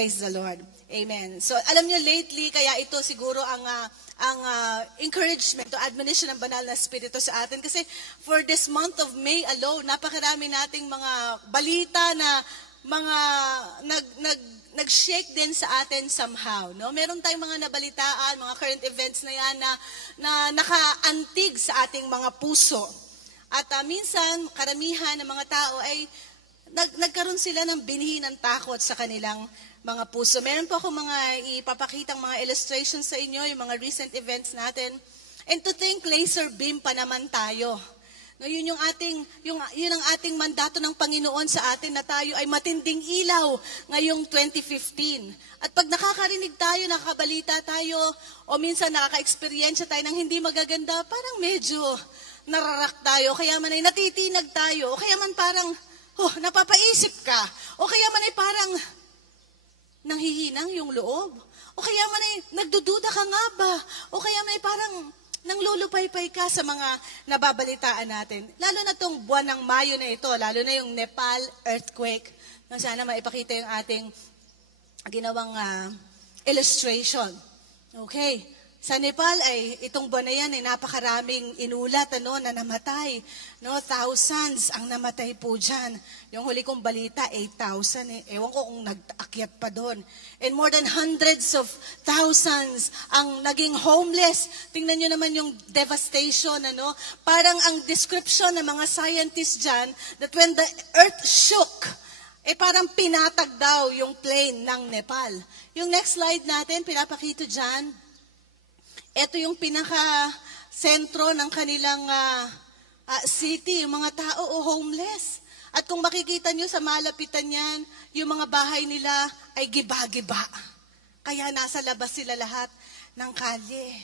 Praise the Lord. Amen. So alam niyo lately, kaya ito siguro ang encouragement to admonition ng banal na Espiritu sa atin. Kasi for this month of May alone, napakarami nating mga balita na mga nag-shake din sa atin somehow. No? Meron tayong mga nabalitaan, mga current events na yan na nakaantig sa ating mga puso. At minsan, karamihan ng mga tao ay nagkaroon sila ng binhi ng takot sa kanilang mga puso. Meron po ako mga ipapakitang mga illustrations sa inyo, yung mga recent events natin. And to think, laser beam pa naman tayo. No, yun ang ating mandato ng Panginoon sa atin na tayo ay matinding ilaw ngayong 2015. At pag nakakarinig tayo, nakakabalita tayo, o minsan nakaka-experience tayo ng hindi magaganda, parang medyo nararak tayo, kaya man ay natitinag tayo, o kaya man parang, napapaisip ka, o kaya man ay parang nanghihinang yung loob, o kaya man ay nagdududa ka nga ba, o kaya man ay parang nanglulupaypay ka sa mga nababalitaan natin. Lalo na itong buwan ng Mayo na ito, lalo na yung Nepal earthquake, na sana maipakita yung ating ginawang illustration. Okay. Sa Nepal ay itong buwan na yan ay napakaraming inulat na namatay. No, thousands ang namatay po dyan. Yung huli kong balita, 8,000 Ewan ko kung nag-akyat pa doon. And more than hundreds of thousands ang naging homeless. Tingnan nyo naman yung devastation. Parang ang description ng mga scientists dyan, that when the earth shook, parang pinatag daw yung plain ng Nepal. Yung next slide natin, pinapakita dyan. Ito yung pinaka-sentro ng kanilang city, yung mga tao homeless. At kung makikita nyo sa malapitan yan, yung mga bahay nila ay giba-giba. Kaya nasa labas sila lahat ng kalye.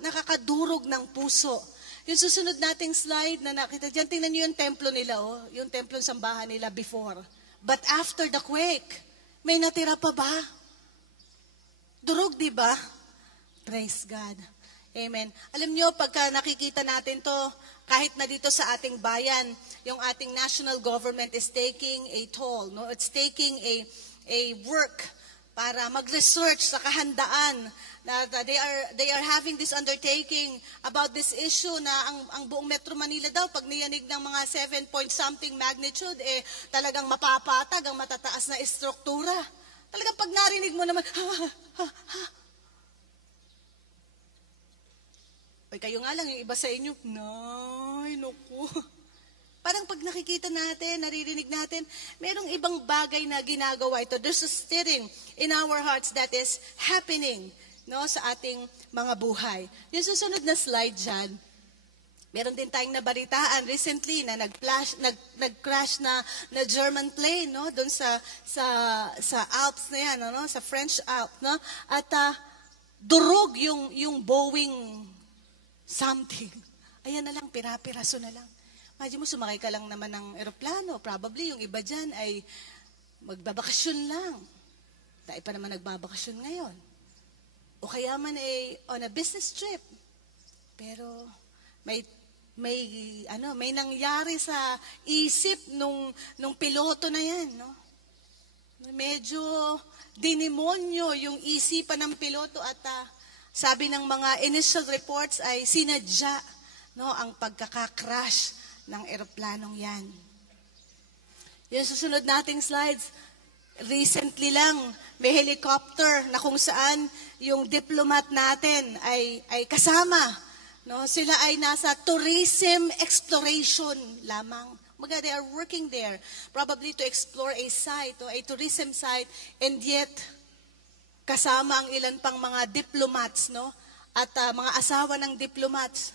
Nakakadurog ng puso. Yung susunod nating slide na nakita dyan, tingnan nyo yung templo nila, yung templo ng sambahan nila before. But after the quake, may natira pa ba? Durog, di ba? Praise God. Amen. Alam nyo, pagka nakikita natin to, kahit na dito sa ating bayan, yung ating national government is taking a toll. No? It's taking a work para mag-research sa kahandaan. Na they are having this undertaking about this issue na ang buong Metro Manila daw, pag niyanig ng mga 7 point something magnitude, talagang mapapatag ang matataas na estruktura. Talagang pag narinig mo naman, kayo nga lang, yung iba sa inyo, naku. Parang pag nakikita natin, naririnig natin, merong ibang bagay na ginagawa ito. There's a stirring in our hearts that is happening sa ating mga buhay. Yung susunod na slide dyan, meron din tayong nabalitaan recently na nag-crash na German plane, doon sa Alps na yan, sa French Alps, At durog yung Boeing something. Ayan na lang, pira-piraso na lang. Imagine mo, sumakay ka lang naman ng eroplano. Probably yung iba dyan ay magbabakasyon lang. Tayo pa naman nagbabakasyon ngayon. O kaya man on a business trip. Pero may nangyari sa isip nung piloto na yan, Medyo dinimonyo yung isipan ng piloto at sabi ng mga initial reports ay sinadya ang pagkaka-crash ng eroplanong yan. Yung susunod nating slides, recently lang may helicopter na kung saan yung diplomat natin ay kasama. Sila ay nasa tourism exploration lamang. They are working there probably to explore a site or a tourism site, and yet kasama ang ilan pang mga diplomats, at mga asawa ng diplomats,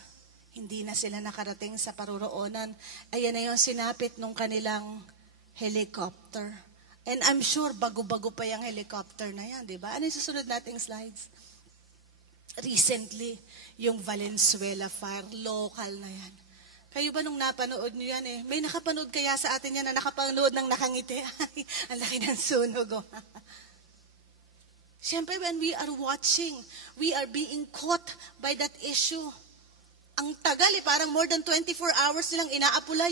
hindi na sila nakarating sa paruroonan. Ayan na yung sinapit nung kanilang helicopter. And I'm sure bago-bago pa yung helicopter na yan, di ba? Ano yung susunod nating slides? Recently, yung Valenzuela fire, local na yan. Kayo ba nung napanood nyo yan May nakapanood kaya sa atin yan na nakapanood ng nakangiti? Ang laki ng sunog, Siyempre, when we are watching, we are being caught by that issue. Ang tagal parang more than 24 hours nilang inaapula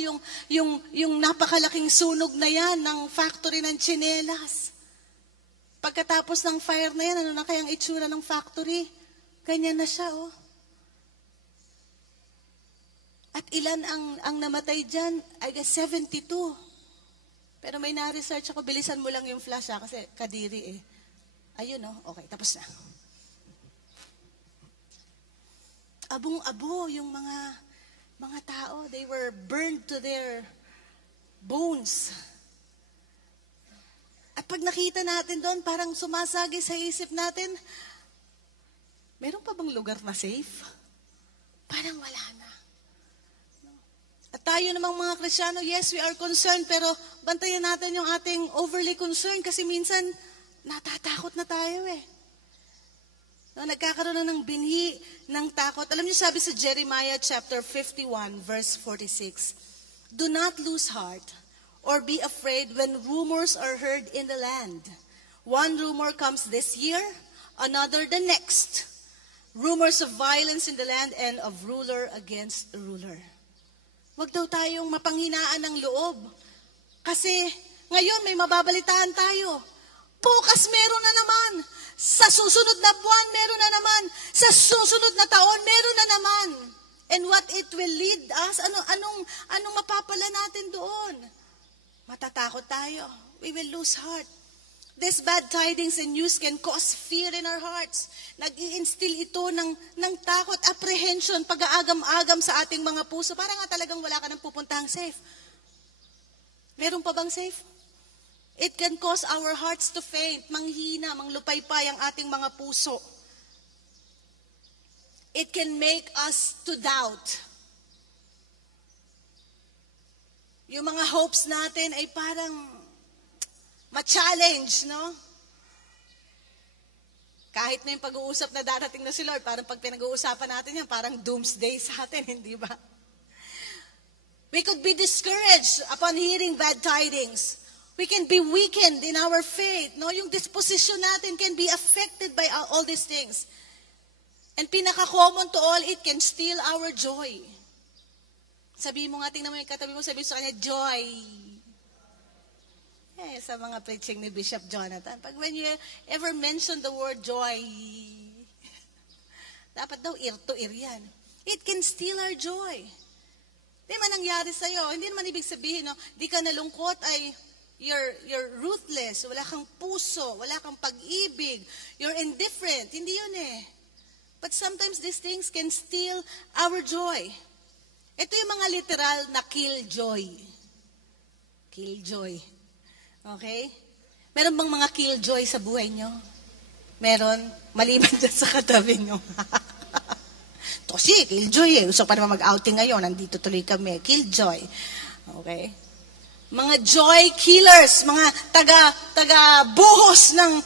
yung napakalaking sunog na yan ng factory ng tsinelas. Pagkatapos ng fire na yan, ano na kayang itsura ng factory? Ganyan na siya, oh. At ilan ang namatay dyan? I guess 72. Pero may na-research ako, bilisan mo lang yung flash kasi kadiri Ayun, oh. Okay, tapos na. Abong-abo yung mga tao. They were burned to their bones. At pag nakita natin doon, parang sumasagi sa isip natin, meron pa bang lugar na safe? Parang wala na. At tayo namang mga Kristiyano, yes, we are concerned, pero bantayan natin yung ating overly concerned kasi minsan natatakot na tayo No, nagkakaroon na ng binhi ng takot. Alam niyo, sabi sa Jeremiah chapter 51, verse 46, "Do not lose heart or be afraid when rumors are heard in the land. One rumor comes this year, another the next. Rumors of violence in the land and of ruler against ruler." Huwag daw tayong mapanghinaan ng loob. Kasi ngayon may mababalitaan tayo. Bukas meron na naman. Sa susunod na buwan, meron na naman. Sa susunod na taon, meron na naman. And what it will lead us, anong mapapala natin doon? Matatakot tayo. We will lose heart. These bad tidings and news can cause fear in our hearts. Nag-i-instill ito ng takot, apprehension, pag-aagam-agam sa ating mga puso. Parang nga talagang wala ka nang pupuntahang safe. Meron pa bang safe? It can cause our hearts to faint, manghina, manglupaypay ang ating mga puso. It can make us to doubt. Yung mga hopes natin ay parang ma-challenge, no? Kahit na yung pag-uusap na darating na si Lord, parang pag pinag-uusapan natin yan, parang doomsday sa atin, hindi ba? We could be discouraged upon hearing bad tidings. We can be weakened in our faith. No? Yung disposition natin can be affected by all these things. And pinaka-common to all, it can steal our joy. Sabi mo nga, tingnan mo yung katabi mo, sabi mo sa kanya, joy. Sa mga preaching ni Bishop Jonathan, pag when you ever mention the word joy, dapat daw ear to ear yan. It can steal our joy. Di man nangyari sa'yo, hindi naman ibig sabihin, no, di ka nalungkot ay you're ruthless, wala kang puso, wala kang pag-ibig, you're indifferent. Hindi yun But sometimes these things can steal our joy. Ito yung mga literal na killjoy. Killjoy. Okay? Meron bang mga killjoy sa buhay nyo? Meron? Maliban dyan sa katabi nyo. Ito si killjoy Gusto pa naman mag-outing ngayon. Nandito tuloy kami. Killjoy. Okay? Mga joy killers, mga taga-buhos ng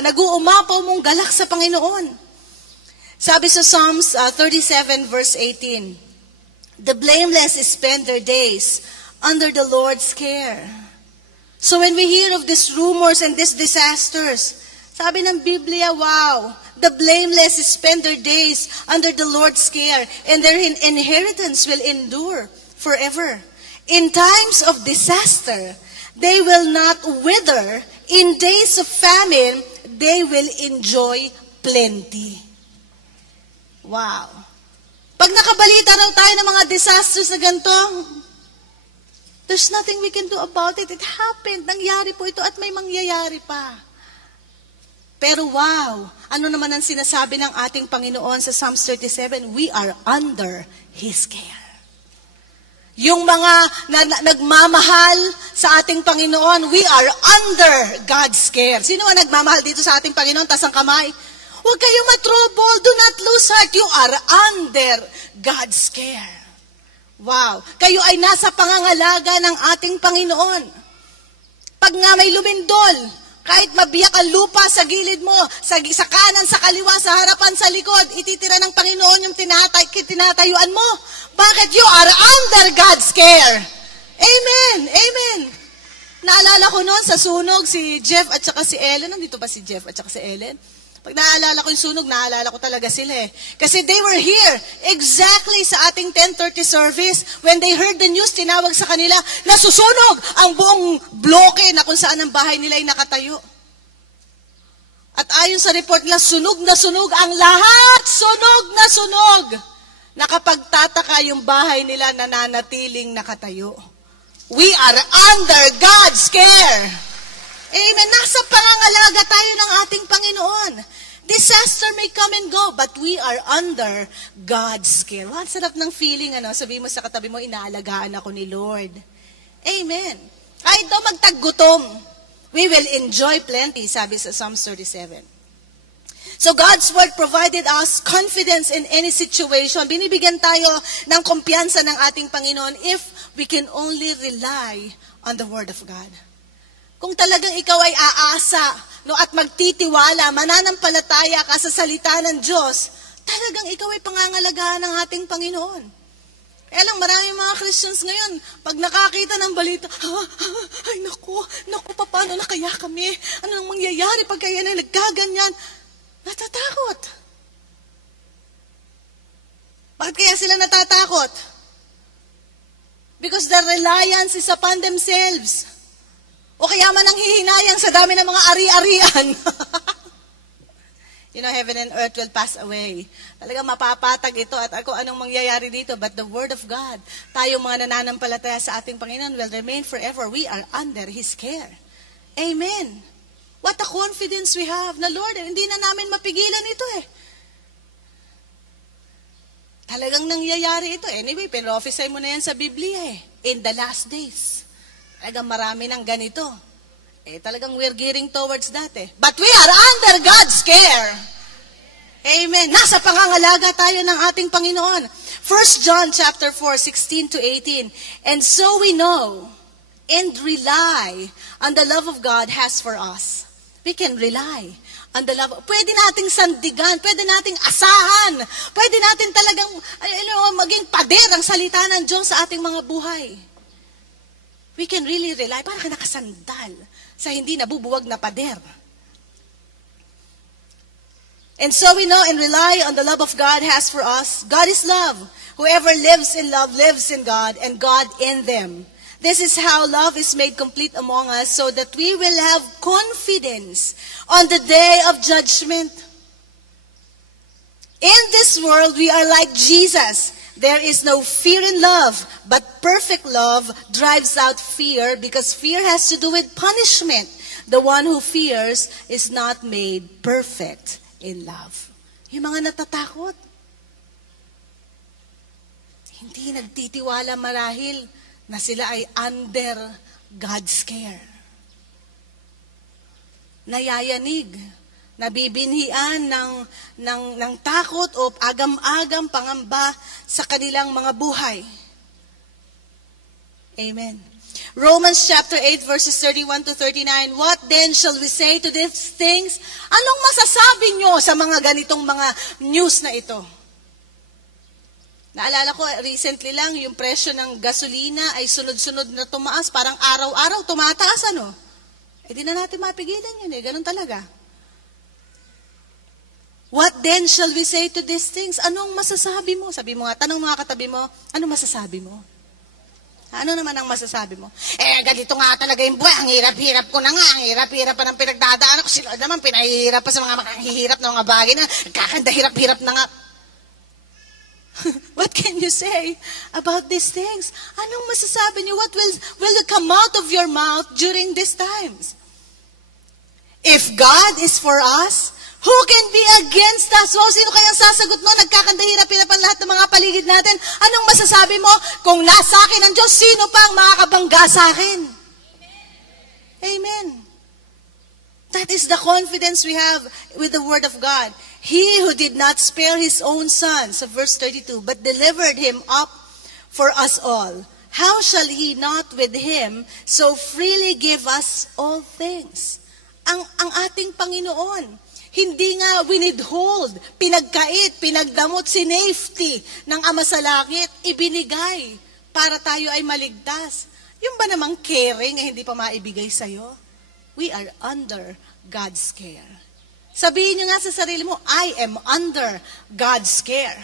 nag-uumapaw mong galak sa Panginoon. Sabi sa Psalms 37 verse 18, "The blameless spend their days under the Lord's care." So when we hear of these rumors and these disasters, sabi ng Biblia, wow, the blameless spend their days under the Lord's care, and their inheritance will endure forever. In times of disaster, they will not wither. In days of famine, they will enjoy plenty. Wow. Pag nakabalita raw tayo ng mga disasters na ganito, there's nothing we can do about it. It happened. Nangyari po ito at may mangyayari pa. Pero wow, ano naman ang sinasabi ng ating Panginoon sa Psalms 37? We are under His care. Yung mga nagmamahal sa ating Panginoon, we are under God's care. Sino ang nagmamahal dito sa ating Panginoon? Taas ang kamay. Huwag kayo matrouble. Do not lose heart. You are under God's care. Wow. Kayo ay nasa pangangalaga ng ating Panginoon. Pag nga may lumindol, kahit mabiyak ang lupa sa gilid mo, sa kanan, sa kaliwa, sa harapan, sa likod, ititira ng Panginoon yung tinatayuan mo. Bakit? You are under God's care. Amen. Amen. Naalala ko noon sa sunog, si Jeff at saka si Ellen. Nandito ba si Jeff at saka si Ellen? Pag naaalala ko yung sunog, naaalala ko talaga sila eh. Kasi they were here exactly sa ating 10:30 service. When they heard the news, tinawag sa kanila, nasusunog ang buong bloke na kung saan ang bahay nila ay nakatayo. At ayon sa report nila, sunog na sunog ang lahat. Sunog na sunog. Nakapagtataka yung bahay nila nananatiling nakatayo. We are under God's care. Amen. Nasa pangangalaga tayo ng ating Panginoon. Disaster may come and go, but we are under God's care. Wow, sarap ng feeling, sabi mo sa katabi mo, inaalagaan ako ni Lord. Amen. Kahit daw magtaggutom, we will enjoy plenty, sabi sa Psalms 37. So God's word provided us confidence in any situation. Binibigyan tayo ng kumpiyansa ng ating Panginoon if we can only rely on the word of God. Kung talagang ikaw ay aasa at magtitiwala, mananampalataya ka sa salita ng Diyos, talagang ikaw ay pangangalagaan ng ating Panginoon. Kaya lang maraming mga Christians ngayon, pag nakakita ng balita, ay naku, paano na kaya kami? Ano nang mangyayari pag kaya na nagkaganyan? Natatakot. Bakit kaya sila natatakot? Because their reliance is upon themselves. O kaya man ang hihinayang sa dami ng mga ari-arian. Heaven and earth will pass away. Talagang mapapatag ito at ako anong mangyayari dito. But the word of God, tayo mga nananampalataya sa ating Panginoon will remain forever. We are under His care. Amen. What a confidence we have na Lord, hindi na namin mapigilan ito eh. Talagang nangyayari ito. Anyway, pinrophesy mo na yan sa Biblia eh. In the last days. Talagang marami ng ganito. Talagang we're gearing towards that eh. But we are under God's care. Amen. Nasa pangangalaga tayo ng ating Panginoon. 1 John chapter 4, 16 to 18. And so we know and rely on the love of God has for us. We can rely on the love. Pwede nating sandigan, pwede nating asahan, pwede natin talagang maging pader ang salita ng Diyos sa ating mga buhay. We can really rely, parang ka nakasandal sa hindi nabubuwag na pader. And so we know and rely on the love of God has for us. God is love. Whoever lives in love lives in God and God in them. This is how love is made complete among us so that we will have confidence on the day of judgment. In this world, we are like Jesus. There is no fear in love, but perfect love drives out fear because fear has to do with punishment. The one who fears is not made perfect in love. Yung mga natatakot, hindi nagtitiwala marahil na sila ay under God's care. Nayayanig, nabibinhian ng takot o agam-agam pangamba sa kanilang mga buhay. Amen. Romans chapter 8 verses 31 to 39. What then shall we say to these things? Anong masasabi nyo sa mga ganitong mga news na ito? Naalala ko, recently lang, yung presyo ng gasolina ay sunod-sunod na tumaas. Parang araw-araw tumataas, di na natin mapigilan yun ganun talaga. What then shall we say to these things? Anong masasabi mo? Sabi mo nga, tanong mga katabi mo, anong masasabi mo? Ano naman ang masasabi mo? Ganito nga talaga yung buhay. Ang hirap-hirap ko na nga. Ang hirap-hirap pa ng pinagdadaan ako. Sila naman, pinahihirap pa sa mga makahihirap na mga bagay na kakanda-hirap-hirap na nga. What can you say about these things? Anong masasabi niyo? What will come out of your mouth during these times? If God is for us, who can be against us? So, sino kayang sasagot mo? Nagkakandahirap-hirap ang lahat ng mga paligid natin. Anong masasabi mo? Kung nasa akin ang Diyos, sino pa ang makakabangga sa akin? Amen. That is the confidence we have with the Word of God. He who did not spare His own Son, so verse 32, but delivered Him up for us all, how shall He not with Him so freely give us all things? Ang ating Panginoon, hindi nga winidhold, pinagkait, pinagdamot, sinafety ng Ama sa Langit, ibinigay para tayo ay maligtas. Yung ba namang caring ay hindi pa maibigay sa'yo? We are under God's care. Sabihin nyo nga sa sarili mo, I am under God's care.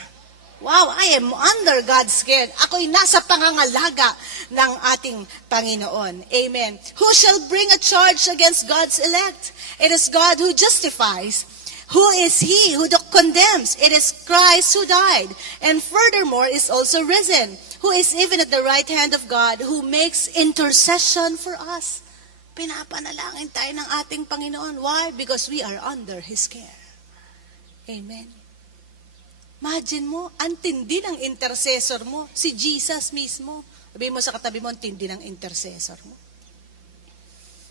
Wow, I am under God's care. Ako'y nasa pangangalaga ng ating Panginoon. Amen. Who shall bring a charge against God's elect? It is God who justifies. Who is he who condemns? It is Christ who died, and furthermore is also risen, who is even at the right hand of God, who makes intercession for us. Pinapanalangin tayo ng ating Panginoon. Why? Because we are under His care. Amen. Imagine mo, ang tindi ng intercessor mo, si Jesus mismo. Sabihin mo sa katabi mo, ang tindi ng intercessor mo.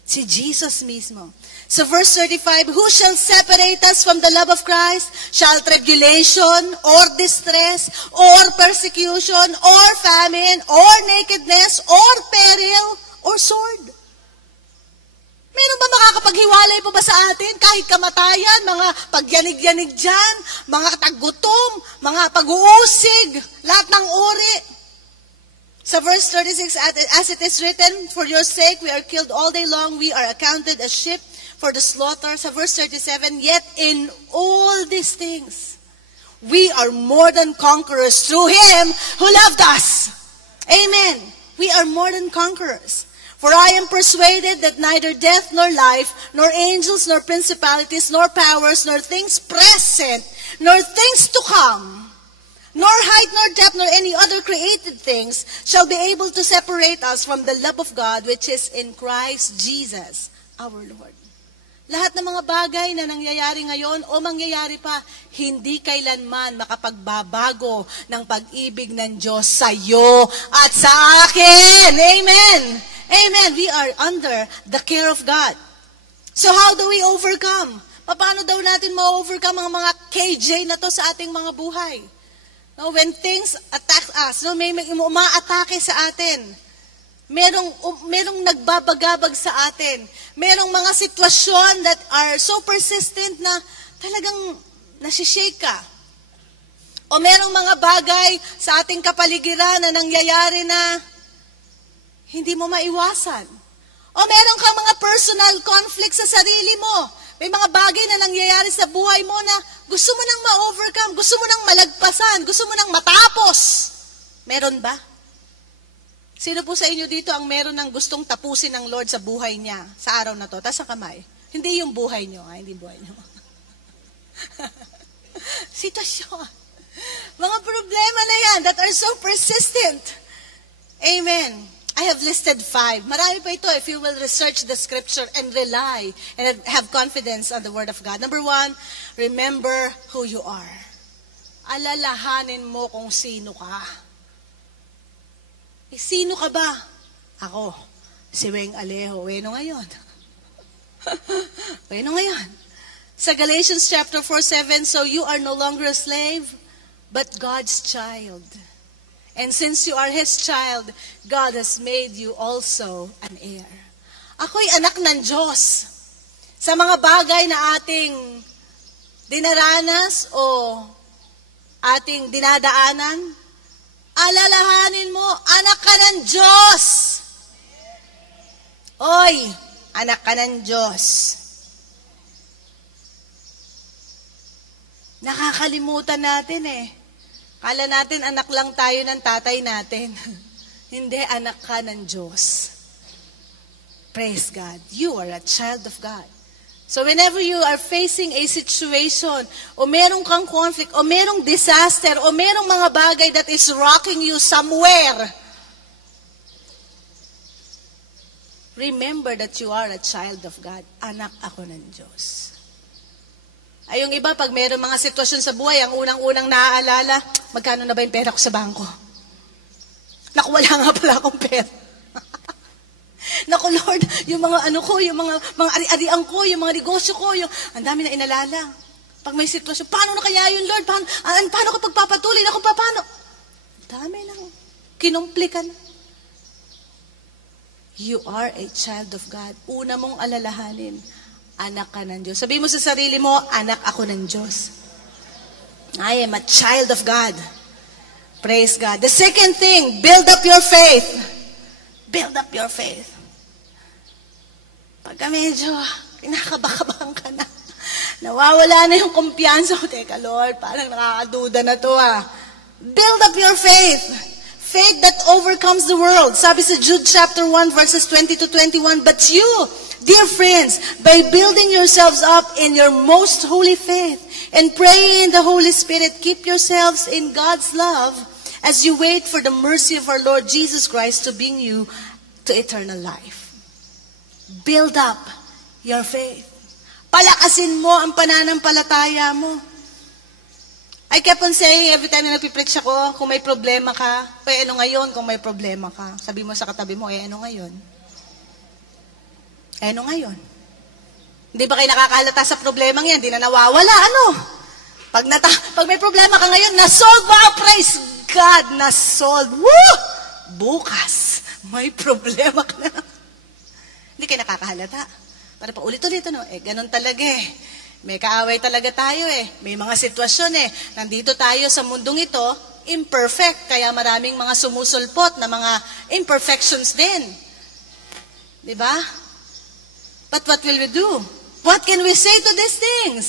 Si Jesus mismo. So verse 35, who shall separate us from the love of Christ? Shall tribulation, or distress, or persecution, or famine, or nakedness, or peril, or sword? Meron ba makakapaghiwalay pa ba sa atin? Kahit kamatayan, mga pagyanig-yanig dyan, mga tagutom, mga pag-uusig, lahat ng uri. Sa verse 36, as it is written, for your sake we are killed all day long, we are accounted as sheep for the slaughter. Sa verse 37, yet in all these things, we are more than conquerors through Him who loved us. Amen. We are more than conquerors. For I am persuaded that neither death nor life, nor angels, nor principalities, nor powers, nor things present, nor things to come, nor height, nor depth, nor any other created things shall be able to separate us from the love of God which is in Christ Jesus, our Lord. Lahat ng mga bagay na nangyayari ngayon o mangyayari pa, hindi kailanman makapagbabago ng pag-ibig ng Diyos sa iyo at sa akin. Amen! Amen. We are under the care of God. So how do we overcome? Paano daw natin ma-overcome ang mga KJ na to sa ating mga buhay? No, when things attack us, no, may umaatake sa atin. Merong nagbabagabag sa atin. Merong mga sitwasyon that are so persistent na talagang nasishake ka. O merong mga bagay sa ating kapaligiran na nangyayari na hindi mo maiwasan. O meron kang mga personal conflict sa sarili mo. May mga bagay na nangyayari sa buhay mo na gusto mo nang ma-overcome, gusto mo nang malagpasan, gusto mo nang matapos. Meron ba? Sino po sa inyo dito ang meron ng gustong tapusin ng Lord sa buhay niya sa araw na to? Taas ang kamay. Hindi yung buhay niyo, hindi buhay niyo. Sitwasyon. Mga problema na yan that are so persistent. Amen. I have listed 5. Marami pa ito if you will research the scripture and rely and have confidence on the word of God. Number 1, remember who you are. Alalahanin mo kung sino ka. Sino ka ba? Ako, si Weng Alejo. Weno ngayon. Weno ngayon. Sa Galatians chapter 4:7, so you are no longer a slave, but God's child. And since you are His child, God has made you also an heir. Ako'y anak ng Diyos. Sa mga bagay na ating dinaranas o ating dinadaanan, alalahanin mo, anak ka ng Diyos. Oy, anak ka ng Diyos. Nakakalimutan natin Kala natin anak lang tayo ng tatay natin. Hindi, anak ka ng Diyos. Praise God. You are a child of God. So whenever you are facing a situation, o merong kang conflict, o merong disaster, o merong mga bagay that is rocking you somewhere, remember that you are a child of God. Anak ako ng Diyos. Ay, yung iba, pag meron mga sitwasyon sa buhay, ang unang-unang naaalala, magkano na ba yung pera ko sa bangko? Naku, wala nga pala akong pera. Naku, Lord, yung mga yung mga ari-arian ko, yung mga negosyo ko, ang dami na inalala. Pag may sitwasyon, paano na kaya yun, Lord? Paano ko pagpapatuloy? Naku, paano? Dami lang. Kinumplikan. You are a child of God. Una mong alalahanin, anak ka ng Diyos. Sabihin mo sa sarili mo, anak ako ng Diyos. I am a child of God. Praise God. The second thing, build up your faith. Build up your faith. Pagka medyo kinakabahan ka na, Nawawala na yung kumpiyansa ko. Teka, Lord, parang nakakaduda na to Build up your faith. Faith that overcomes the world. Sabi sa Jude chapter 1 verses 20 to 21, but you, dear friends, by building yourselves up in your most holy faith and praying in the Holy Spirit, keep yourselves in God's love as you wait for the mercy of our Lord Jesus Christ to bring you to eternal life. Build up your faith. Palakasin mo ang pananampalataya mo. I kept on saying every time na nagpipreach ako, kung may problema ka, ano ngayon kung may problema ka? Sabi mo sa katabi mo, ano ngayon? Ano ngayon? Hindi ba kayo nakakahalata sa problemang yan? Hindi na nawawala, Pag may problema ka ngayon, na-solve ba? Praise God, na-solve. Woo! Bukas, may problema ka na. Hindi kayo nakakahalata. Para pa ulit-ulit, ganun talaga May kaaway talaga tayo May mga sitwasyon Nandito tayo sa mundong ito, imperfect. Kaya maraming mga sumusulpot na mga imperfections din. Diba? But what will we do? What can we say to these things?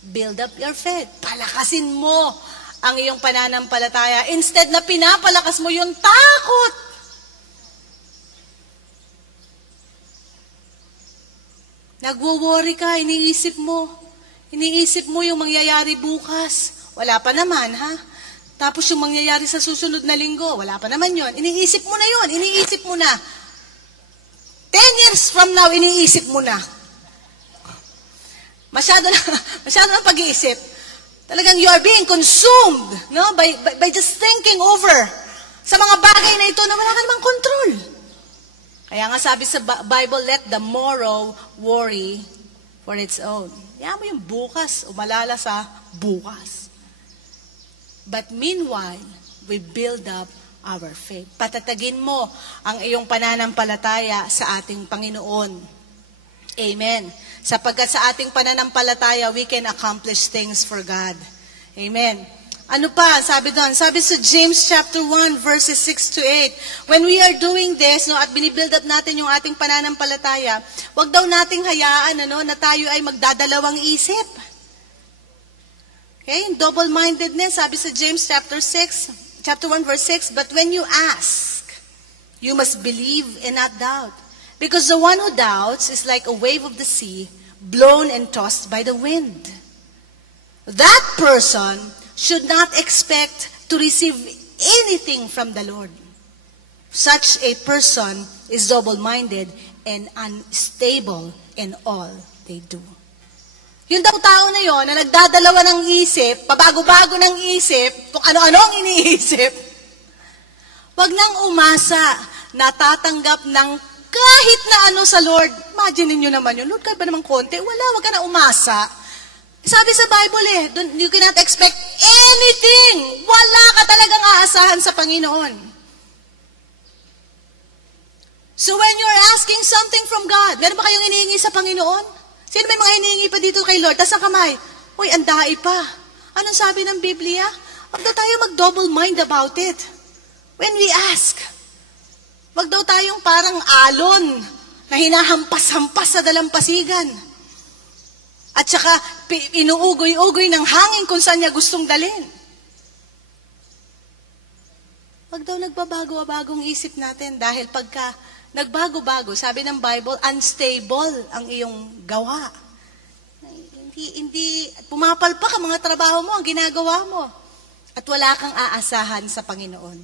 Build up your faith. Palakasin mo ang iyong pananampalataya. Instead na pinapalakas mo yung takot. Nagwo-worry ka, iniisip mo yung mangyayari bukas. Wala pa naman, Tapos yung mangyayari sa susunod na linggo, wala pa naman yon. Iniisip mo na yon, iniisip mo na. 10 years from now, iniisip mo na. Masyado na pag-iisip. Talagang you are being consumed, by just thinking over sa mga bagay na ito na wala ka namang control. Kaya nga sabi sa Bible, let the morrow worry for its own. Yan mo yung bukas, umalala sa bukas. But meanwhile, we build up our faith. Patatagin mo ang iyong pananampalataya sa ating Panginoon. Amen. Sapagkat sa ating pananampalataya, we can accomplish things for God. Amen. Ano pa? Sabi doon, sabi sa James chapter 1 verses 6 to 8, when we are doing this, at binibuild up natin yung ating pananampalataya, wag daw nating hayaan na tayo ay magdadalawang isip. Okay? Double-mindedness, sabi sa James chapter 1 verse 6, but when you ask, you must believe and not doubt. Because the one who doubts is like a wave of the sea, blown and tossed by the wind. That person should not expect to receive anything from the Lord. Such a person is double-minded and unstable in all they do. Yung daw tao na yon na nagdadalawa ng isip, pabago-bago ng isip, kung ano-ano ang iniisip, wag nang umasa na tatanggap ng kahit na ano sa Lord. Imagine niyo naman yun, Lord, kahit ba naman konti? Wag ka na umasa. Sabi sa Bible you cannot expect anything. Wala ka talagang aasahan sa Panginoon. So when you're asking something from God, meron ba kayong hinihingi sa Panginoon? Sino may mga hinihingi pa dito kay Lord? Tas ang kamay, uy, andai pa. Anong sabi ng Biblia? Wag daw tayo mag-double mind about it. When we ask, wag daw tayong parang alon na hinahampas-hampas sa dalampasigan. At saka, inuugoy-ugoy ng hangin kung saan niya gustong dalhin. Wag daw nagbabago-bagong isip natin dahil pagka nagbago-bago, sabi ng Bible, unstable ang iyong gawa. Hindi pumapalpak ang mga trabaho mo, ang ginagawa mo. At wala kang aasahan sa Panginoon.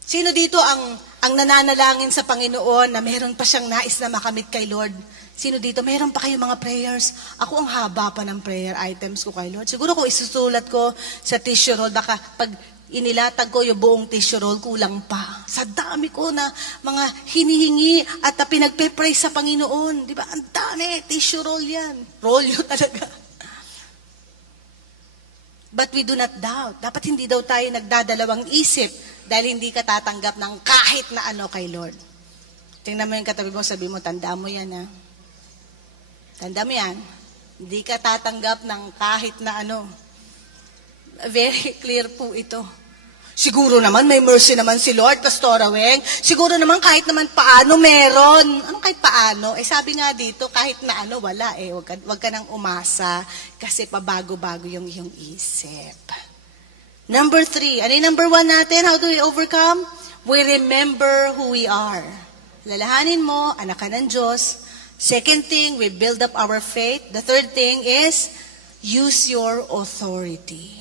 Sino dito ang nananalangin sa Panginoon na meron pa siyang nais na makamit kay Lord? Sino dito? Meron pa kayong mga prayers? Ako ang haba pa ng prayer items ko kay Lord. Siguro kung isusulat ko sa tissue roll, pag inilatag ko yung buong tissue roll, kulang pa. Sa dami ko na mga hinihingi at pinagpe-pray sa Panginoon. Di ba? Ang dami. Tissue roll yan. Roll yun talaga. But we do not doubt. Dapat hindi daw tayo nagdadalawang isip dahil hindi ka tatanggap ng kahit na ano kay Lord. Tingnan mo yung katabi mo, sabi mo, tanda mo yan Tanda mo yan, hindi ka tatanggap ng kahit na ano. Very clear po ito. Siguro naman may mercy naman si Lord, Pastora Weng. Siguro naman kahit naman paano meron. Anong kahit paano? Sabi nga dito, kahit na ano, wala eh. Wag ka nang umasa kasi pabago-bago yung iyong isip. Number 3. Ano yung number 1 natin? How do we overcome? We remember who we are. Lalahanin mo, anak ka ng Diyos. Second thing, we build up our faith. The third thing is, use your authority.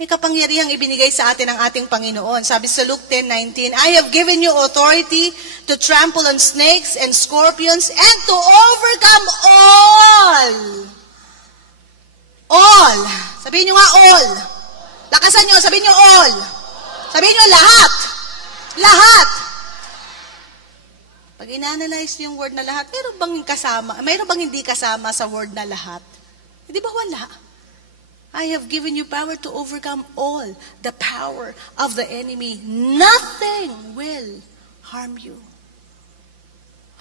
May kapangyarihang ibinigay sa atin ng ating Panginoon. Sabi sa Luke 10:19, I have given you authority to trample on snakes and scorpions and to overcome all. All. Sabihin nyo nga all. Lakasan nyo, sabihin nyo all. Sabihin nyo lahat. Lahat. Pag in-analyze yung word na lahat, mayroon bang hindi kasama sa word na lahat? Di ba wala? I have given you power to overcome all the power of the enemy. Nothing will harm you.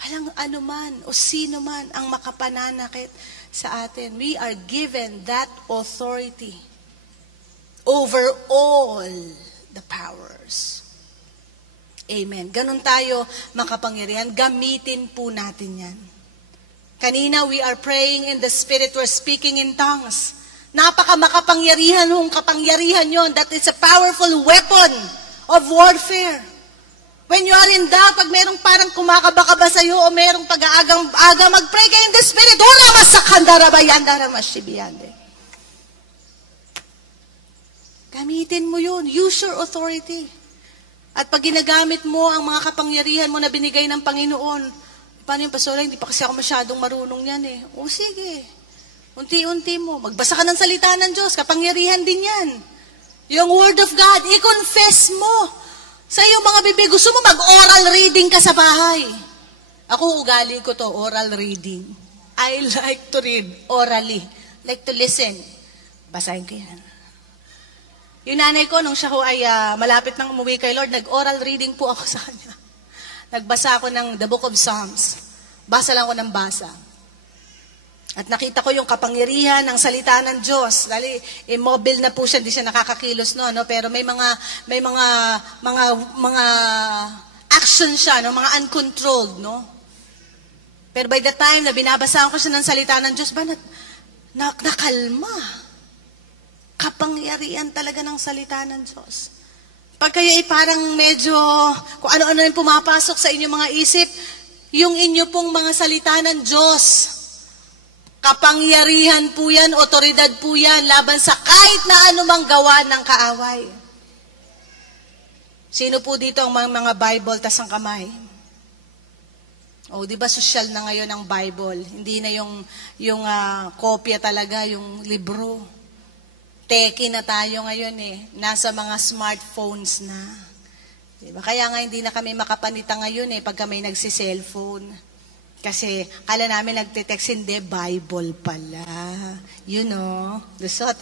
Walang anuman o sino man ang makapananakit sa atin. We are given that authority over all the powers. Amen. Ganun tayo makapangyarihan. Gamitin po natin yan. Kanina we are praying in the Spirit. We're speaking in tongues. Napaka-makapangyarihan yung kapangyarihan yon. That is a powerful weapon of warfare. When you are in doubt, pag merong parang kumakaba-kaba sa'yo o merong pag-aagang-aga, mag-pray kayo in the Spirit. Ora masakandarabayandara masyibiyande. Gamitin mo yun. Use your authority. At pag ginagamit mo ang mga kapangyarihan mo na binigay ng Panginoon, paano yung pastora? Hindi pa kasi ako masyadong marunong yan eh. O sige. Unti-unti mo. Magbasa ka ng salita ng Diyos. Kapangyarihan din yan. Yung Word of God, i-confess mo. Sa iyong mga bibig, gusto mo mag-oral reading ka sa bahay. Ako, ugali ko to, oral reading. I like to read orally. Like to listen. Basahin ko yan. Yung nanay ko, nung siya ko ay malapit nang umuwi kay Lord, nag-oral reading po ako sa kanya. Nagbasa ako ng the Book of Psalms. Basa lang ako ng basa. At nakita ko yung kapangyarihan ng salita ng Diyos. Dali, immobile na po siya, hindi siya nakakakilos no, pero may mga action siya, no, mga uncontrolled, no. Pero by the time na binabasaan ko siya ng salita ng Diyos, nakalma. Kapangyarihan talaga ng salita ng Diyos. Pag kayo parang medyo, kung ano-ano yung pumapasok sa inyong mga isip, yung inyo pong mga salita ng Diyos, kapangyarihan po yan, otoridad po yan, laban sa kahit na anumang gawa ng kaaway. Sino po dito ang mga Bible tas ang kamay? O, di ba social na ngayon ang Bible? Hindi na yung kopya talaga, yung libro. Teki na tayo ngayon eh. Nasa mga smartphones na. Di ba? Kaya nga hindi na kami makapanita ngayon eh, pagka may nagsi-cellphone. Kasi, kala namin nagte-text, hindi, Bible pala. You know, lusot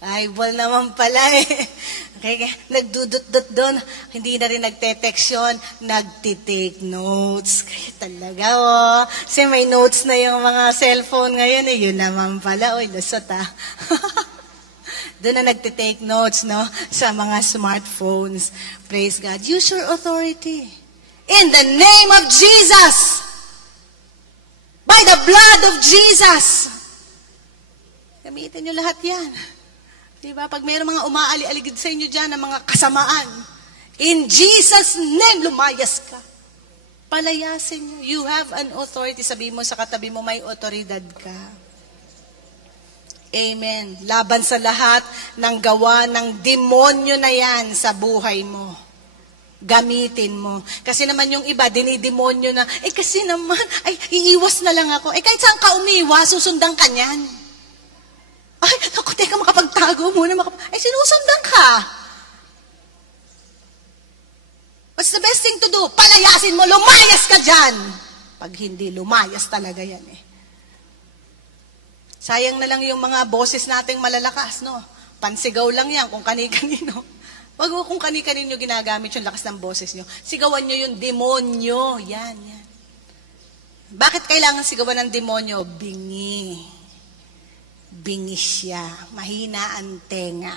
Bible naman pala eh. Okay, nagdudot-dot doon. Hindi na rin nagte-text yun, nagtitake notes. Kaya talaga Kasi may notes na yung mga cellphone ngayon eh. Yun naman pala, lusot Doon na nagtitake notes, no? Sa mga smartphones. Praise God. Use your authority. In the name of Jesus. By the blood of Jesus. Gamitin nyo lahat yan. Diba? Pag mayroong mga umaali-aligid sa inyo dyan ng mga kasamaan, in Jesus' name, lumayas ka. Palayasin nyo. You have an authority. Sabi mo sa katabi mo, may otoridad ka. Amen. Laban sa lahat ng gawa ng demonyo na yan sa buhay mo. Gamitin mo. Kasi naman yung iba, dinidemonyo na, kasi naman, iiwas na lang ako. Kahit saan ka umiwas, susundan ka niyan. Naku, teka, makapagtago muna. Sinusundan ka. What's the best thing to do? Palayasin mo, lumayas ka dyan. Pag hindi, lumayas talaga yan eh. Sayang na lang yung mga boses nating malalakas, no? Pansigaw lang yan kung kani-kanino. Wag kung kani-kanino ginagamit yung lakas ng boses nyo. Sigawan nyo yung demonyo. Yan. Bakit kailangan sigawan ng demonyo? Bingi. Bingi siya. Mahina ang tenga.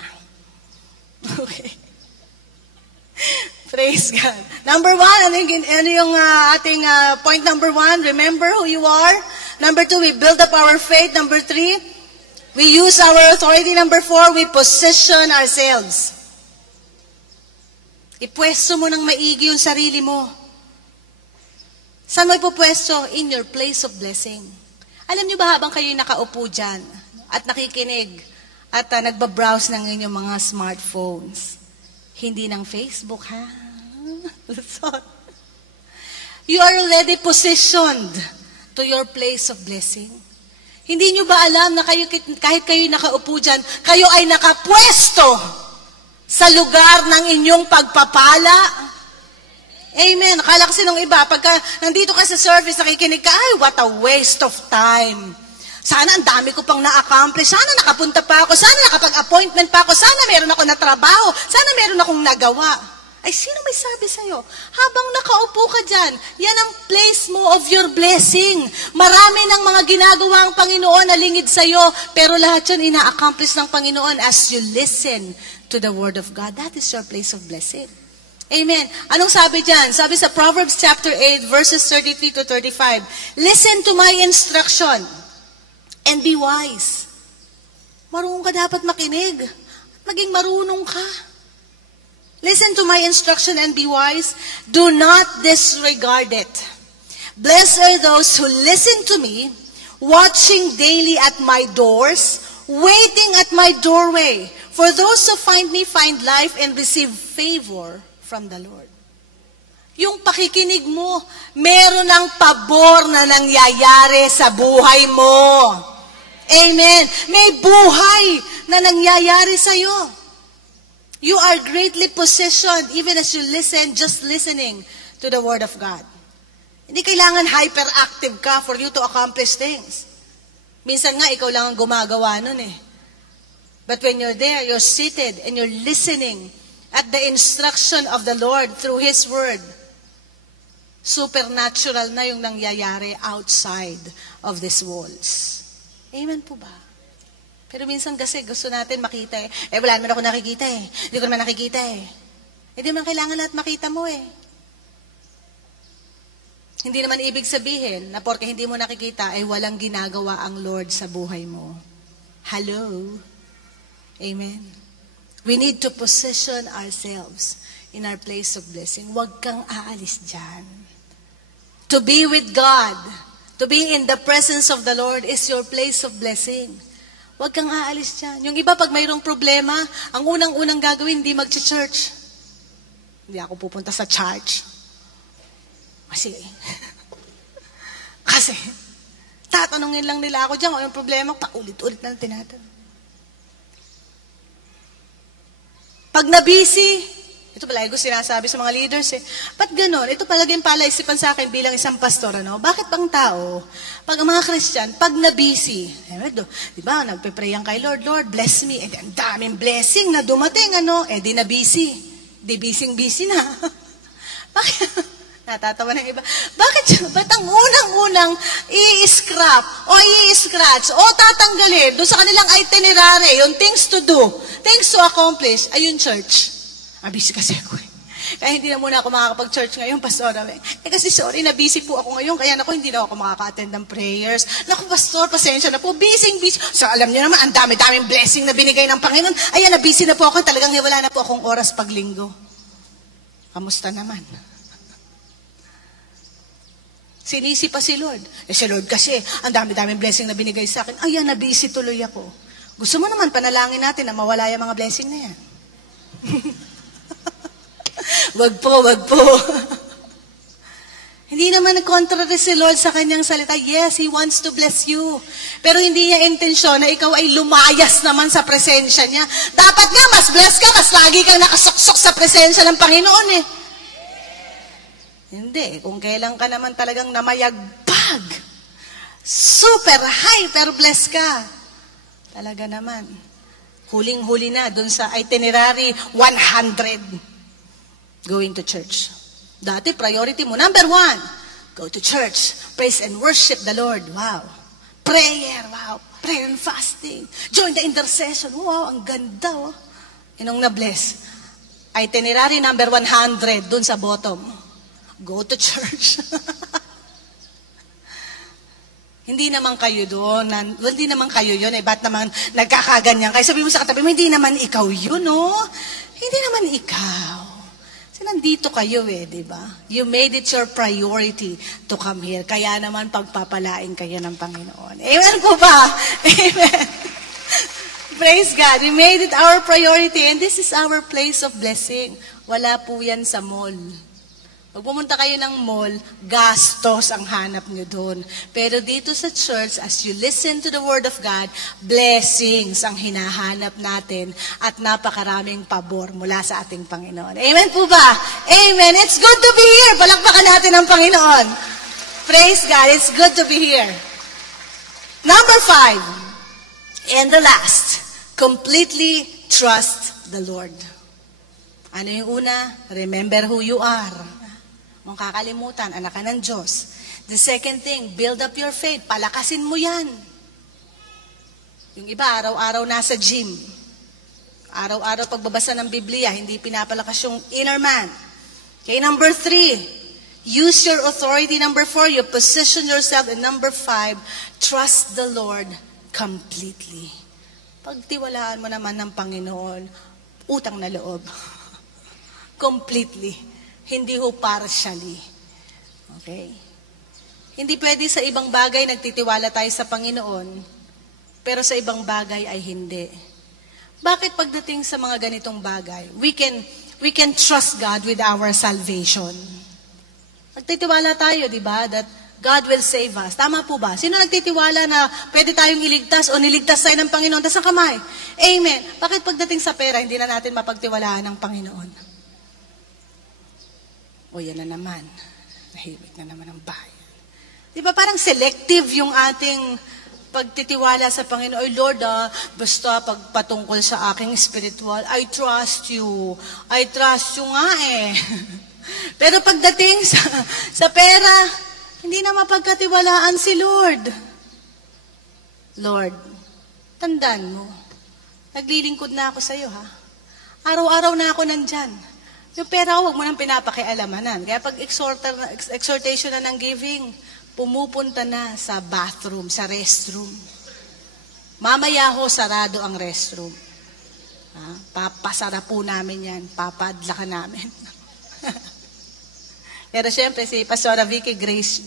Okay. Praise God. Number 1, ano yung ating point number 1? Remember who you are. Number 2, we build up our faith. Number 3, we use our authority. Number 4, we position ourselves. Ipwesto mo ng maigi yung sarili mo. Saan mo ipupwesto? In your place of blessing. Alam niyo ba habang kayo'y nakaupo dyan at nakikinig at nagbabrowse ng inyong mga smartphones, hindi ng Facebook, ha? You are already positioned to your place of blessing. Hindi nyo ba alam na kayo, kahit kayo nakaupo dyan, kayo ay nakapwesto sa lugar ng inyong pagpapala? Amen. Akala kasi nung iba, pagka nandito ka sa service, nakikinig ka, ay, what a waste of time. Sana ang dami ko pang na-accomplish. Sana nakapunta pa ako. Sana nakapag-appointment pa ako. Sana meron ako na trabaho. Sana meron akong nagawa. Ay, sino may sabi sa'yo? Habang nakaupo ka dyan, yan ang place mo of your blessing. Marami ng mga ginagawa ang Panginoon na lingid sa'yo, pero lahat yun ina-accomplish ng Panginoon as you listen to the Word of God. That is your place of blessing. Amen. Anong sabi dyan? Sabi sa Proverbs chapter 8, verses 33 to 35, listen to my instruction and be wise. Marunong ka dapat makinig. Maging marunong ka. Listen to my instruction and be wise. Do not disregard it. Blessed are those who listen to me, watching daily at my doors, waiting at my doorway. For those who find me find life and receive favor from the Lord. Yung pakikinig mo, meron ng pabor na nangyayari sa buhay mo. Amen. May buhay na nangyayari sa'yo. You are greatly positioned even as you listen, just listening to the Word of God. Hindi kailangan hyperactive ka for you to accomplish things. Minsan nga, ikaw lang ang gumagawa nun eh. But when you're there, you're seated and you're listening at the instruction of the Lord through His Word, supernatural na yung nangyayari outside of these walls. Amen po ba? Pero minsan kasi gusto natin makita eh. Wala naman ako nakikita eh. Hindi ko naman nakikita eh. Hindi naman kailangan lahat makita mo eh. Hindi naman ibig sabihin na porke hindi mo nakikita ay walang ginagawa ang Lord sa buhay mo. Hello? Amen? We need to position ourselves in our place of blessing. Huwag kang aalis dyan. To be with God, to be in the presence of the Lord is your place of blessing. Huwag kang aalis dyan. Yung iba, pag mayroong problema, ang unang-unang gagawin, hindi mag-church. Hindi ako pupunta sa church. Kasi, tatanungin lang nila ako dyan, kung yung problema, paulit-ulit na tinatanong. Pag na-busy, ito palagi ko sinasabi sa mga leaders eh, ba't ganun? Ito palagi yung palaisipan sa akin bilang isang pastor, ano? Bakit bang tao, pag ang mga Christian, pag na-busy, di ba, nagpe-pray kay Lord, Lord, bless me, ang daming blessing na dumating, ano? Di na-busy. Di busy na. Bakit? Natatawa ng iba. Ba't ang unang-unang i-scrap o i-scratch o tatanggalin doon sa kanilang itinerary, yung things to do, things to accomplish, ayun church. Busy kasi ako eh. Kaya hindi na muna ako makakapag-church ngayon, Pastor. Kasi sorry, na-busy po ako ngayon, kaya hindi na ako makaka-attend ng prayers. Naku, Pastor, pasensya na po, busy. So alam niyo naman, ang dami-daming blessing na binigay ng Panginoon. Ayan, na-busy na po ako, talagang wala na po akong oras pag linggo. Kamusta naman? Sinisi pa si Lord. Si Lord kasi, ang dami-daming blessing na binigay sa akin. Ayan, na-busy tuloy ako. Gusto mo naman, panalangin natin na mawala yung mga blessing na yan. Wag po. Hindi naman contrary si Lord sa kanyang salita. Yes, He wants to bless you. Pero hindi niya intensyon na ikaw ay lumayas naman sa presensya niya. Dapat nga, mas bless ka, mas lagi kang nakasuksok sa presensya ng Panginoon eh. Hindi. Kung kailan ka naman talagang namayagpag, super hyper bless ka, talaga naman. Huling-huli na dun sa itinerary 100. Going to church. Dati, priority mo. Number 1, go to church. Praise and worship the Lord. Wow. Prayer. Wow. Prayer and fasting. Join the intercession. Wow, ang ganda. Oh. Inong na-bless. Itinerary number 100, dun sa bottom. Go to church. Hindi naman kayo doon. Hindi naman kayo yun. Ba't naman nagkakaganyan kayo? Sabi mo sa katabi mo, hindi naman ikaw yun, no? Hindi naman ikaw. Kasi nandito kayo di ba? You made it your priority to come here. Kaya naman pagpapalain kayo ng Panginoon. Amen po ba? Amen. Praise God. We made it our priority and this is our place of blessing. Wala po yan sa mall. Pag pumunta kayo ng mall, gastos ang hanap nyo doon. Pero dito sa church, as you listen to the Word of God, blessings ang hinahanap natin at napakaraming pabor mula sa ating Panginoon. Amen po ba? Amen. It's good to be here. Palakpakan natin ang Panginoon. Praise God. It's good to be here. Number 5, and the last, completely trust the Lord. Ano yung una? Remember who you are. Kung kakalimutan, anak ka ng Diyos. The second thing, build up your faith. Palakasin mo yan. Yung iba, araw-araw nasa gym. Araw-araw pagbabasa ng Biblia, hindi pinapalakas yung inner man. Okay, number 3, use your authority. Number 4, you position yourself. And number 5, trust the Lord completely. Pagtiwalaan mo naman ng Panginoon, utang na loob. Completely. Hindi ho partially. Okay? Hindi pwede sa ibang bagay nagtitiwala tayo sa Panginoon, pero sa ibang bagay ay hindi. Bakit pagdating sa mga ganitong bagay, we can trust God with our salvation? Nagtitiwala tayo, di ba, that God will save us. Tama po ba? Sino nagtitiwala na pwede tayong iligtas o niligtas tayo ng Panginoon? Tas ang kamay. Amen. Bakit pagdating sa pera, hindi na natin mapagtiwalaan ng Panginoon? O yan na naman, nahimik na naman ang bayan. Di ba parang selective yung ating pagtitiwala sa Panginoon? Ay Lord, basta pagpatungkol sa aking spiritual, I trust you. I trust you nga Pero pagdating sa pera, hindi na mapagkatiwalaan si Lord. Lord, tandaan mo, naglilingkod na ako sa iyo Araw-araw na ako nandyan. Yung pera, huwag mo nang pinapakialamanan. Kaya pag exhortation na ng giving, pumupunta na sa bathroom, sa restroom. Mamaya ho, sarado ang restroom. Papasara po namin yan. Papadla ka namin. Pero syempre, si Pastora Vicky,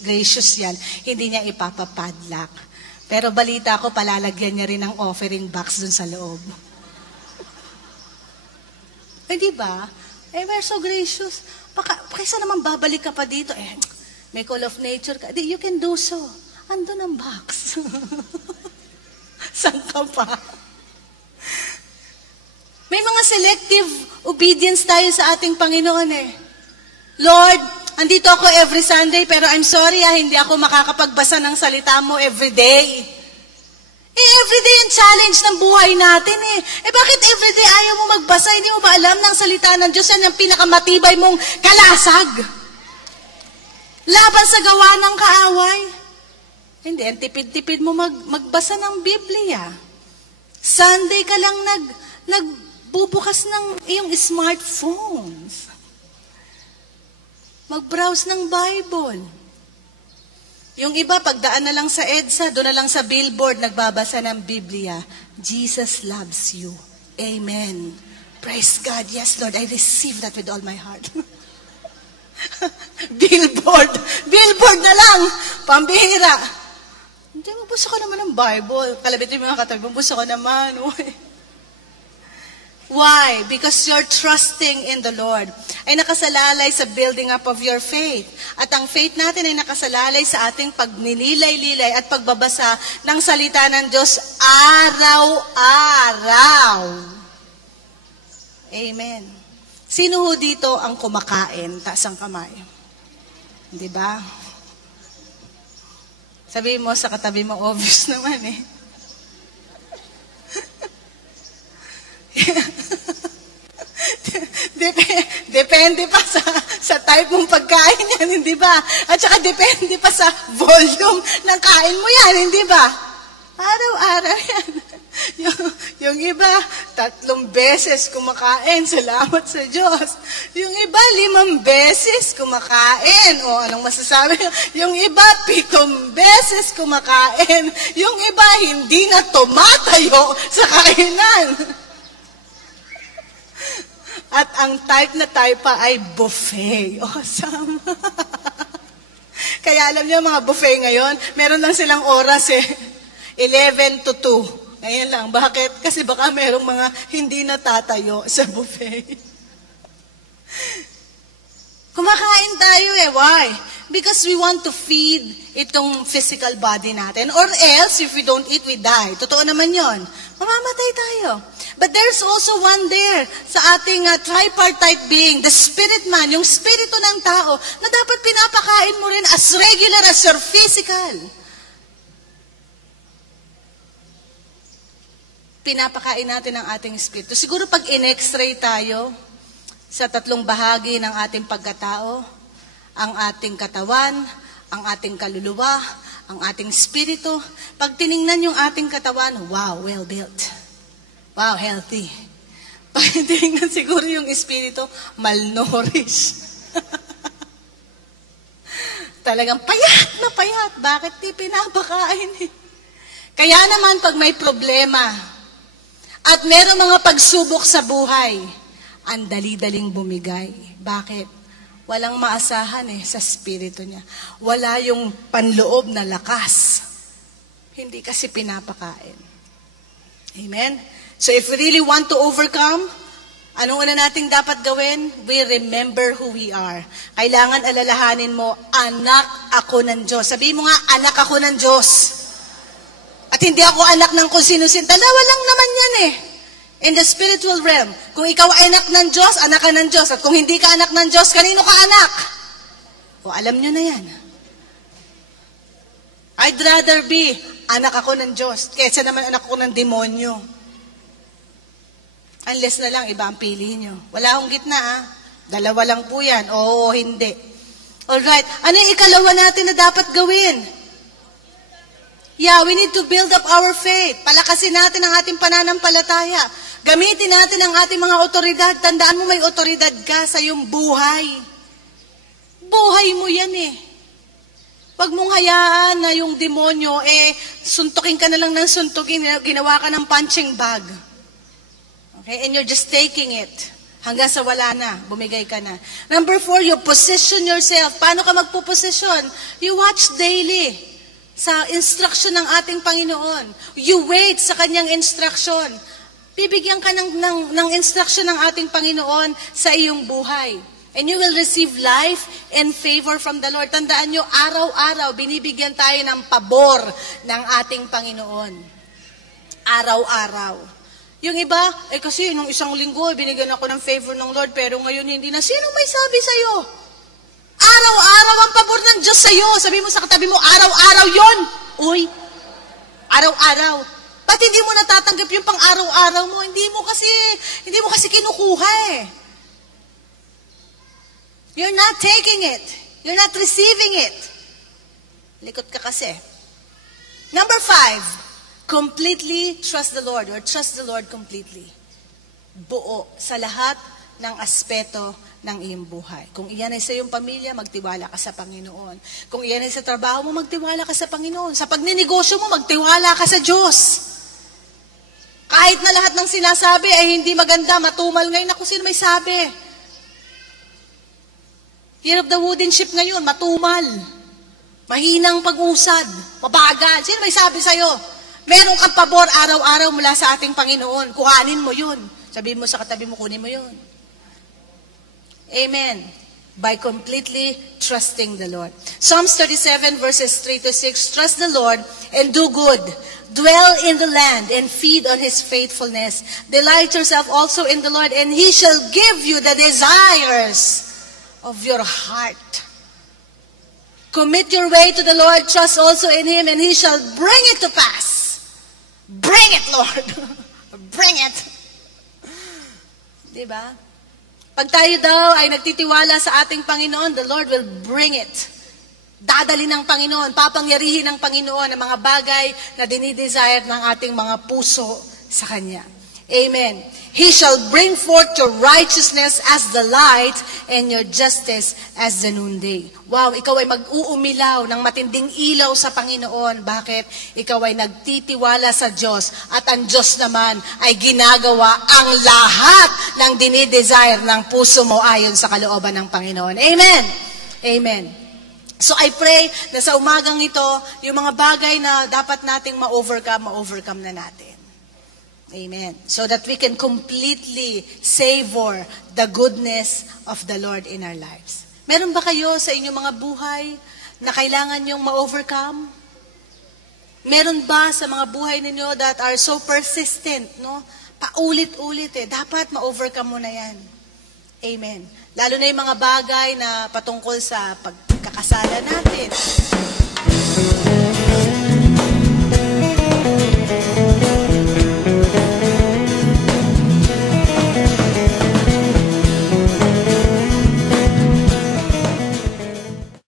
gracious yan. Hindi niya ipapapadlak. Pero balita ko, palalagyan niya rin ng offering box dun sa loob. Di ba? We're so gracious. Kaysa naman babalik ka pa dito, may call of nature ka. You can do so. Andun ang box. Saan ka pa? May mga selective obedience tayo sa ating Panginoon Lord, andito ako every Sunday, pero I'm sorry hindi ako makakapagbasa ng salita mo every day. Everyday yung challenge ng buhay natin bakit everyday ayaw mo magbasa? Hindi mo ba alam ng salita ng Diyos? Yan yung pinakamatibay mong kalasag. Laban sa gawa ng kaaway. Hindi, ang tipid-tipid mo magbasa ng Biblia. Sunday ka lang nagbubukas ng iyong smartphones. Mag-browse ng Bible. Yung iba, pagdaan na lang sa EDSA, doon na lang sa billboard, nagbabasa ng Biblia. Jesus loves you. Amen. Praise God. Yes, Lord, I receive that with all my heart. Billboard na lang. Pambihira. Hindi, mabuso ko naman ng Bible. Kalabit yung mga katabi, mabuso ko naman. Why? Because you're trusting in the Lord. Ay nakasalalay sa building up of your faith. At ang faith natin ay nakasalalay sa ating pagninilay-lilay at pagbabasa ng salita ng Diyos araw-araw. Amen. Sino ho dito ang kumakain? Taas ang kamay. Di ba? Sabi mo sa katabi mo, obvious naman Depende pa sa type mong pagkain yan, hindi ba? At saka depende pa sa volume ng kain mo yan, hindi ba? Araw-araw yan. yung iba, 3 beses kumakain, salamat sa Diyos. Yung iba, 5 beses kumakain. O, anong masasabi? Yung iba, 7 beses kumakain. Yung iba, hindi na tumatayo sa kainan. At ang type na type pa ay buffet. Awesome. Kaya alam niyo, mga buffet ngayon, meron lang silang oras 11 to 2. Ngayon lang. Bakit? Kasi baka merong mga hindi natatayo sa buffet. Kumakain tayo Why? Because we want to feed itong physical body natin. Or else, if we don't eat, we die. Totoo naman yon. Mamamatay tayo. But there's also one there sa ating tripartite being, the spirit man, yung spirito ng tao, na dapat pinapakain mo rin as regular as your physical. Pinapakain natin ang ating espiritu. Siguro pag in-x-ray tayo sa 3 bahagi ng ating pagkatao, ang ating katawan, ang ating kaluluwa, ang ating espiritu, pag tiningnan yung ating katawan, wow, well built. Wow, healthy. Pag tiningnan siguro yung espiritu, malnourished. Talagang payat na payat. Bakit di pinapakain Kaya naman pag may problema, at meron mga pagsubok sa buhay, ang dali-daling bumigay. Bakit? Walang maasahan sa spirito niya. Wala yung panloob na lakas. Hindi kasi pinapakain. Amen? So if we really want to overcome, anong nating dapat gawin? We remember who we are. Kailangan alalahanin mo, anak ako ng Diyos. Sabihin mo nga, anak ako ng Diyos. At hindi ako anak ng kung sino-sino. Dalawa lang naman yan In the spiritual realm, kung ikaw ay anak ng Diyos, anak ka ng Diyos. At kung hindi ka anak ng Diyos, kanino ka anak? O, alam nyo na yan. I'd rather be anak ako ng Diyos kaysa naman anak ako ng demonyo. Unless na lang, iba ang pili nyo. Wala akong gitna, Dalawa lang po yan. Oo, hindi. Alright. Ano yung ikalawa natin na dapat gawin? Yeah, we need to build up our faith. Palakasin natin ang ating pananampalataya. Gamitin natin ang ating mga otoridad. Tandaan mo may otoridad ka sa iyong buhay. Buhay mo yan Huwag mong hayaan na yung demonyo, suntukin ka na lang ng suntukin, ginawa ka ng punching bag. Okay? And you're just taking it. Hanggang sa wala na, bumigay ka na. Number 4, you position yourself. Paano ka magpuposisyon? You watch daily sa instruction ng ating Panginoon. You wait sa kanyang instruction. Bibigyan ka ng instruction ng ating Panginoon sa iyong buhay. And you will receive life and favor from the Lord. Tandaan nyo, araw-araw, binibigyan tayo ng pabor ng ating Panginoon. Araw-araw. Yung iba, kasi nung isang linggo, binigyan ako ng favor ng Lord, pero ngayon hindi na. Sino may sabi sa'yo? Araw-araw ang pabor ng Diyos sa'yo. Sabi mo sa katabi mo, araw-araw yon. Uy, araw-araw. Ba't hindi mo natatanggap yung pang araw-araw mo? Hindi mo kasi kinukuha You're not taking it. You're not receiving it. Likot ka kasi. Number 5, completely trust the Lord or trust the Lord completely. Buo sa lahat ng aspeto ng iyong buhay. Kung iyan ay sa iyong pamilya, magtiwala ka sa Panginoon. Kung iyan ay sa trabaho mo, magtiwala ka sa Panginoon. Sa pagninegosyo mo, magtiwala ka sa Diyos. Kahit na lahat ng sinasabi ay hindi maganda, matumal ngayon, ako sino may sabi? Year of the wooden ship ngayon, matumal. Mahinang pag-usad, mabagal. Sino may sabi sa'yo? Meron kang pabor araw-araw mula sa ating Panginoon. Kuhanin mo yun. Sabihin mo sa katabi mo, kunin mo yun. Amen. By completely trusting the Lord. Psalms 37 verses 3 to 6, trust the Lord and do good. Dwell in the land and feed on His faithfulness. Delight yourself also in the Lord and He shall give you the desires of your heart. Commit your way to the Lord, trust also in Him, and He shall bring it to pass. Bring it, Lord. Bring it. Diba? Pag tayo daw ay nagtitiwala sa ating Panginoon, the Lord will bring it. Dadali ng Panginoon, papangyarihin ng Panginoon ang mga bagay na dinidesire ng ating mga puso sa Kanya. Amen. He shall bring forth your righteousness as the light and your justice as the noonday. Wow, ikaw ay mag-uumilaw ng matinding ilaw sa Panginoon. Bakit? Ikaw ay nagtitiwala sa Diyos at ang Diyos naman ay ginagawa ang lahat ng dinidesire ng puso mo ayon sa kalooban ng Panginoon. Amen. Amen. So I pray na sa umagang ito, yung mga bagay na dapat nating ma-overcome na natin. Amen. So that we can completely savor the goodness of the Lord in our lives. Meron ba kayo sa inyong mga buhay na kailangan nyong ma-overcome? Meron ba sa mga buhay ninyo that are so persistent, no? Paulit-ulit Dapat ma-overcome mo na yan. Amen. Lalo na yung mga bagay na patungkol sa pagkakasala